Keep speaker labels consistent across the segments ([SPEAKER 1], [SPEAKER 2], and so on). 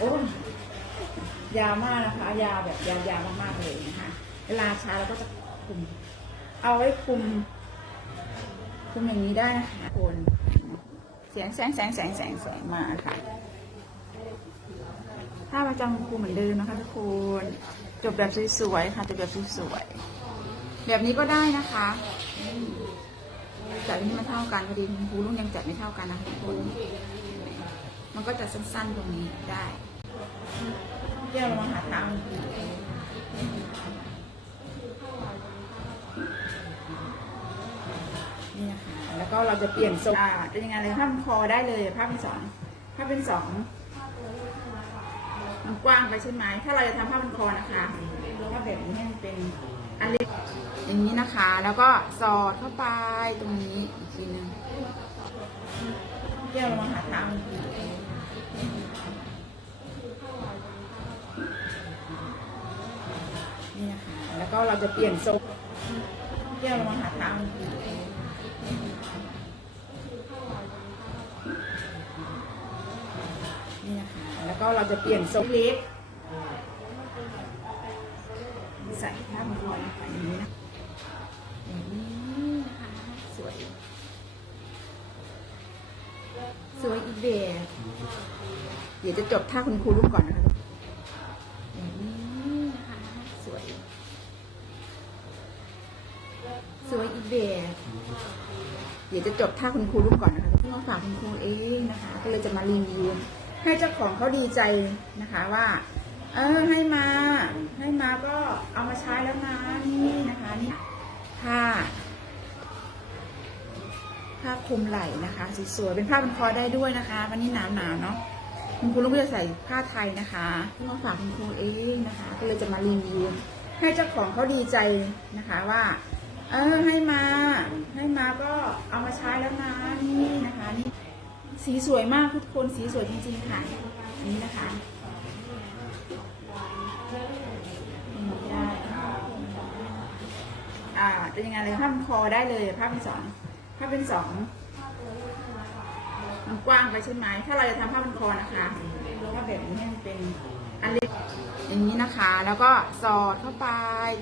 [SPEAKER 1] โอ้ยยาวมากนะคะ ยาวแบบยาวๆมากๆเลยนะคะ เวลาช้าเราก็จะคุม เอาไว้คุม คุมอย่างนี้ได้นะคะคนเสียงแสงแสงแสงแสงแสงมาค่ะถ้าประจำครูเหมือนเดิมนะคะทุกคนจบแบบสวยๆค่ะจบแบบสวยๆแบบนี้ก็ได้นะคะจัดให้มันเท่ากันพอดีคุณครูลูกยังจัดไม่เท่ากันนะคะทุกคนมันก็จะสั้นๆตรงนี้ได้ เดี๋ยวเรามาหาทางนี่นะคะแล้วก็เราจะเปลี่ยนทรงอ่เป็นยังไงเลยภาพเป็นคอได้เลยภาพเป็นสองภาพเป็นสองมันกว้างไปใช่ไหมถ้าเราจะทำภาพเป็นคอนะคะถ้าแบบนี้ให้มันเป็นอันเล็กอย่างนี้นะคะ แล้วก็สอดเข้าไปตรงนี้อีกทีนึงเดี๋ยวเรามาหาทาง นี่นะคะ็เราจะเปลี่ยนทรงเดี๋ยวเรามาหาทางนี่นะคะแล้วก็เราจะเปลี่ยนทรงเล็กใส่ผ้ามันคอยอย่างนี้นะอย่างนี้นะคะสวย สวยอีกแบบเดี๋ยวจะจบท่าคุณครูรูปก่อนนะคะ สวยอีกแบบเดี๋ยวจะจบท่าคุณครูรูปก่อนนะคะที่มาฝากคุณครูเองนะคะ ก็เลยจะมารีวิวให้เจ้าของเขาดีใจนะคะว่า เออให้มา ให้มาก็เอามาใช้แล้วนะนี่นะคะนี่ผ้าผ้าคลุมไหล่นะคะสวยๆเป็นผ้าพันคอได้ด้วยนะคะ วันนี้หนาวหนาวๆเนาะคุณครูลูกก็จะใส่ผ้าไทยนะคะที่มาฝากคุณครูเองนะคะ ก็เลยจะมารีวิวให้เจ้าของเขาดีใจนะคะว่า เออให้มา ให้มาก็เอามาใช้แล้วนะนี่นะคะนี่สีสวยมากทุกคนสีสวยจริงๆค่ะนี่นะคะอ่าเป็นยังไงเลยผ้าพันคอได้เลยผ้าเป็นสองผ้าเป็นสองมันกว้างไปใช่ไหมถ้าเราจะทำผ้าพันคอนะคะถ้าแบบนี้ให้มันเป็นอันเล็กอย่างนี้นะคะ แล้วก็สอดเข้าไป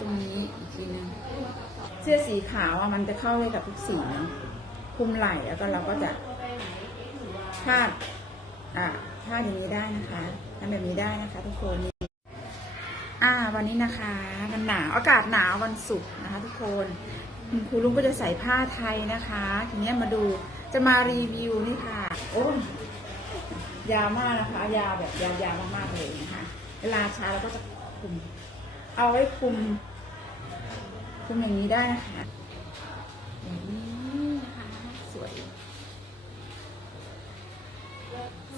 [SPEAKER 1] ตรงนี้อีกทีหนึง สื้อสีขาวอะมันจะเข้าไปกับทุกสีเนาะคุมไหล่แล้วก็เราก็จะพาดอ่าพาดอย่างนี้ได้นะคะทำแบบนี้ได้นะคะ ทุกคนอ่า วันนี้นะคะมันหนาวอากาศหนาววันศุกร์นะคะ ทุกคนคุณครูลุงก็จะใส่ผ้าไทยนะคะ ทีนี้มาดูจะมารีวิวนี่ค่ะ โอ้ยยาวมากนะคะ ยาวแบบยาวๆมากๆเลยนะคะ เวลาช้าเราก็จะคุม เอาไว้คุม คุมอย่างนี้ได้นะคะอย่างนี้นะคะสวย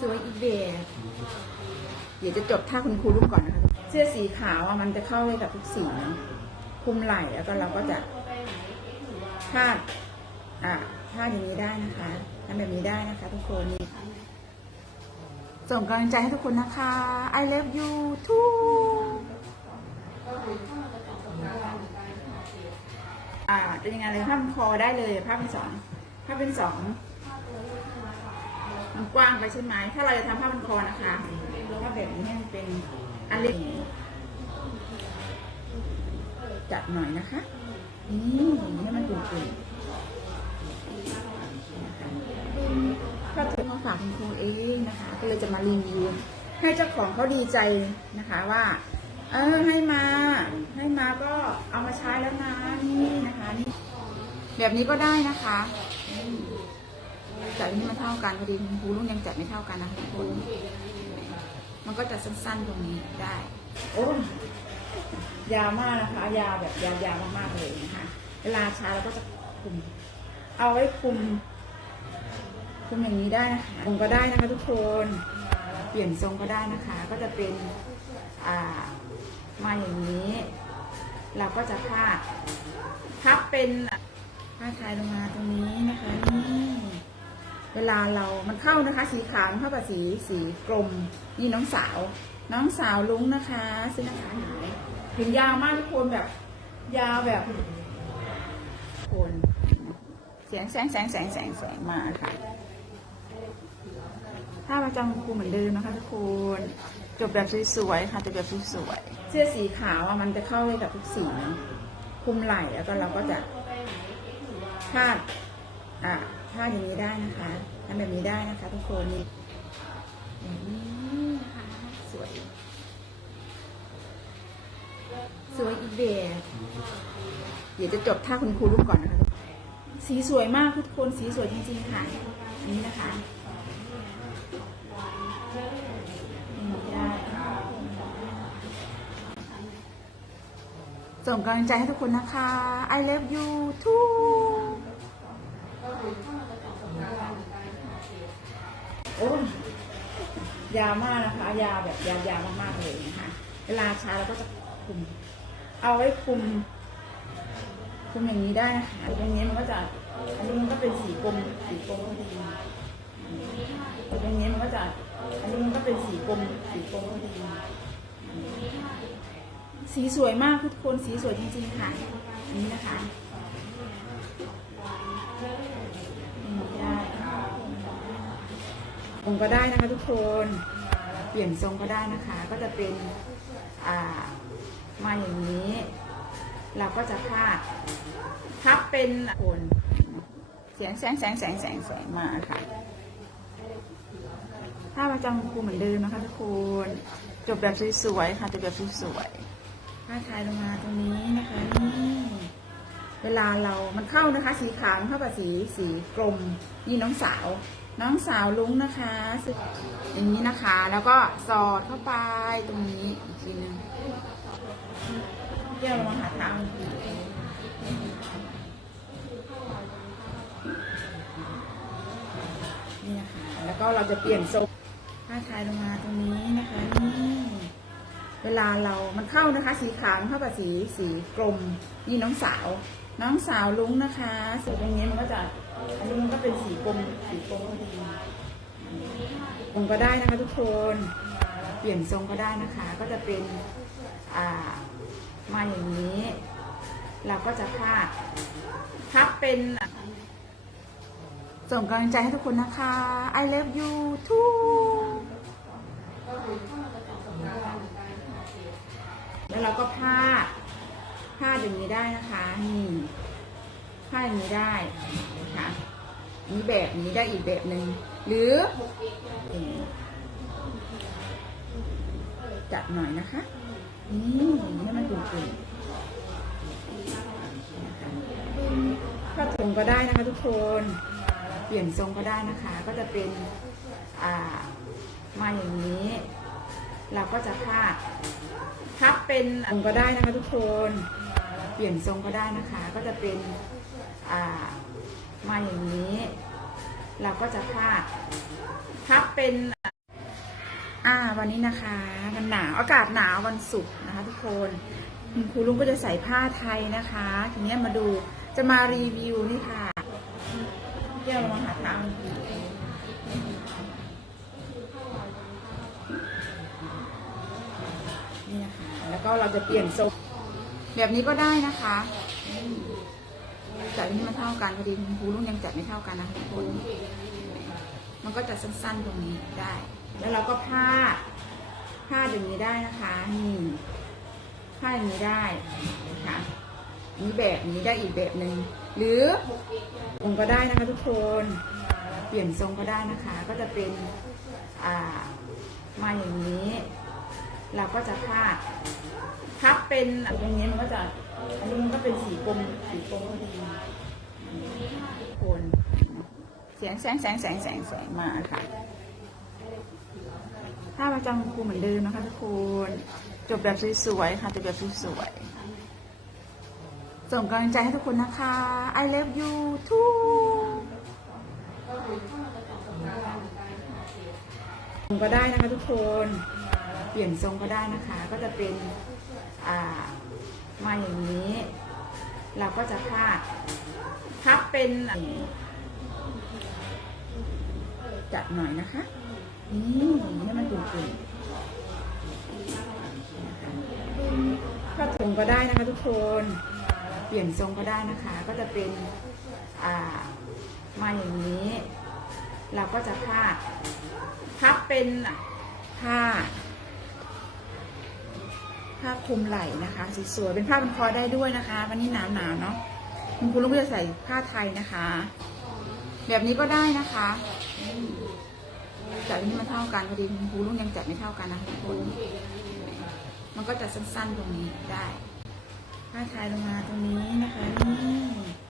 [SPEAKER 1] สวยอีกแบบเดี๋ยวจะจบท่าคุณครูรูปก่อนนะคะ เสื้อสีขาวอะมันจะเข้าไปกับทุกสีเนาะคลุมไหล่แล้วก็เราก็จะพาดอ่าพาดอย่างนี้ได้นะคะทำแบบนี้ได้นะคะ ทุกคนนี่ส่งกำลังใจให้ทุกคนนะคะ I love you too อ่า เป็นยังไงเลยภาพเป็นคอได้เลยภาพเป็นสองภาพเป็นสองมันกว้างไปใช่ไหมถ้าเราจะทำภาพเป็นคอนะคะถ้าแบบนี้ให้มันเป็นอันเล็กจัดหน่อยนะคะนี่ให้มันตุ่นๆก็จะมาฝากคุณครูเองนะคะ ก็เลยจะมารีวิวให้เจ้าของเขาดีใจนะคะว่า เออให้มา ให้มาก็เอามาใช้แล้วนะนี่นะคะนี่แบบนี้ก็ได้นะคะจัดให้มันเท่ากันพอดีคุณครูลูกยังจัดไม่เท่ากันนะคะทุกคนมันก็จะสั้นๆตรงนี้ได้ โอ้ยยาวมากนะคะ ยาวแบบยาวๆมากๆเลยนะคะเวลาช้าเราก็จะคุม เอาไว้คุม คุมอย่างนี้ได้นะคะทรงก็ได้นะคะทุกคน เปลี่ยนทรงก็ได้นะคะ ก็จะเป็นอ่า มาอย่างนี้ เราก็จะพาดพับเป็นผ้าไทยลงมาตรงนี้นะคะนี่เวลาเรามันเข้านะคะ สีขาวเข้ากับสีสีกลมนี่น้องสาว น้องสาวลุงนะคะซึ่งนะคะหายถึงยาวมากทุกคนแบบ ยาวแบบโคนเสียงแสงแสงแสงแสงแสงมาค่ะถ้าประจำครูเหมือนเดิมนะคะทุกคน จบแบบสวยๆค่ะจบแบบสวยๆ เสื้อสีขาวอะมันจะเข้าได้กับทุกสีนะคุมไหล่แล้วก็เราก็จะพาดอะพาดอย่างนี้ได้นะคะทำแบบนี้ได้นะคะ ทุกคนนี่นี้นะคะสวย สวยอีกแบบเดี๋ยวจะจบท่าคุณครูรูปก่อนนะคะ สีสวยมากทุกคนสีสวยจริงๆค่ะ อันนี้นะคะ ส่งกำลังใจให้ทุกคนนะคะ I love you too โอ้ยยาวมากนะคะ ยาวแบบยาวๆมากๆเลยนะคะ เวลาช้าเราก็จะคุม เอาไว้คุม คุมอย่างนี้ได้นะคะตรงนี้มันก็จะ อันนี้มันก็เป็นสีกลม สีกลมพอดีตรงนี้มันก็จะ อันนี้มันก็เป็นสีกลม สีกลมพอดี สีสวยมากทุกคนสีสวยจริงๆค่ะนนี้นะคะได้ทรงก็ได้นะคะทุกคนเปลี่ยนทรงก็ได้นะคะ ก็จะเป็นามาอย่างนี้ เราก็จะพาดพับเป็นโคนเสียงแสงแสงแสงแสงแสงมาค่ะถ้าประจำครูเหมือนเดิมนะคะทุกคนจบแบบสวยๆค่ะจบแบบสวยๆ ผ้าทายลงมาตรงนี้นะคะนี่เวลาเรามันเข้านะคะ สีขาวเข้ากับสีสีกลมนี่น้องสาว น้องสาวลุงนะคะอย่างนี้นะคะ แล้วก็สอดเข้าไปตรงนี้อีกทีนึงเที่ยวลงมาหาทางนี่นะคะแล้วก็เราจะเปลี่ยนทรงผ้าทายลงมาตรงนี้นะคะนี่ เวลาเรามันเข้านะคะ สีขาวมันเข้ากับสีสีกลมนี่น้องสาว น้องสาวลุงนะคะสีตรงนี้มันก็จะอันนี้มันก็เป็นสีกลมสีกลมพอดีทรงก็ได้นะคะทุกคนเปลี่ยนทรงก็ได้นะคะ ก็จะเป็นอ่ามาอย่างนี้ เราก็จะพาดพับเป็นส่งกำลังใจให้ทุกคนนะคะ I love you too แล้วเราก็พาดพาดอย่างนี้ได้นะคะ นี่พาอย่างนี้ได้นะคะนี่แบบนี้ได้อีกแบบหนึ่งหรือจัดหน่อยนะคะนี่ให้มันตุ่นๆถ้าทรงก็ได้นะคะทุกคน เปลี่ยนทรงก็ได้นะคะ ก็จะเป็นอ่ามาอย่างนี้ เราก็จะพาดพับเป็นทรงก็ได้นะคะทุกคน เปลี่ยนทรงก็ได้นะคะ ก็จะเป็น มาอย่างนี้ เราก็จะพาดพับเป็น อ่า วันนี้นะคะมันหนาวอากาศหนาววันศุกร์นะคะ ทุกคนคุณครูลุงก็จะใส่ผ้าไทยนะคะทีนี้มาดูจะมารีวิวนี่ค่ะเกี่ยวมาหาทางนี่นะคะแล้วก็เราจะเปลี่ยนทรงแบบนี้ก็ได้นะคะ จัดให้มันเท่ากันพอดีคุณครูลุงยังจัดไม่เท่ากันนะคะทุกคนมันก็จะสั้นๆตรงนี้ได้ แล้วเราก็พาดพาอย่างนี้ได้นะคะนี่พาอย่างนี้ได้นะคะนี่แบบนี้ได้อีกแบบหนึ่งหรือทรงก็ได้นะคะทุกคนเปลี่ยนทรงก็ได้นะคะ ก็จะเป็นอ่ามาอย่างนี้ เราก็จะพาพับเป็นตรงนี้มันก็จะอันนี้มัน ก็เป็นสีกลมสีกลมพอดีทุกคนเสียงแสงแสงแสงแสงแสงมาค่ะถ้าประจำครูเหมือนเดิมนะคะทุกคนจบแบบสวยๆค่ะจบแบบสวยๆส่งกำลังใจให้ทุกคนนะคะ I love you too ทรงก็ได้นะคะทุกคน เปลี่ยนทรงก็ได้นะคะ ก็จะเป็น อ่า มาอย่างนี้ เราก็จะพาดพับเป็นจัดหน่อยนะคะนี่ให้มันตุ่นๆถ้าทรงก็ได้นะคะทุกคน เปลี่ยนทรงก็ได้นะคะ ก็จะเป็นอ่ามาอย่างนี้ เราก็จะพาดพับเป็นผ้า ผ้าคลุมไหล่นะคะสวยๆเป็นผ้าพันคอได้ด้วยนะคะ วันนี้หนาวๆเนาะคุณครูลุงก็จะใส่ผ้าไทยนะคะ แบบนี้ก็ได้นะคะจัดนี้มันเท่ากันพอดีคุณครูลุงยังจัดไม่เท่ากันนะคะทุกคนมันก็จะสั้นๆตรงนี้ได้ผ้าไทยลงมาตรงนี้นะคะนี่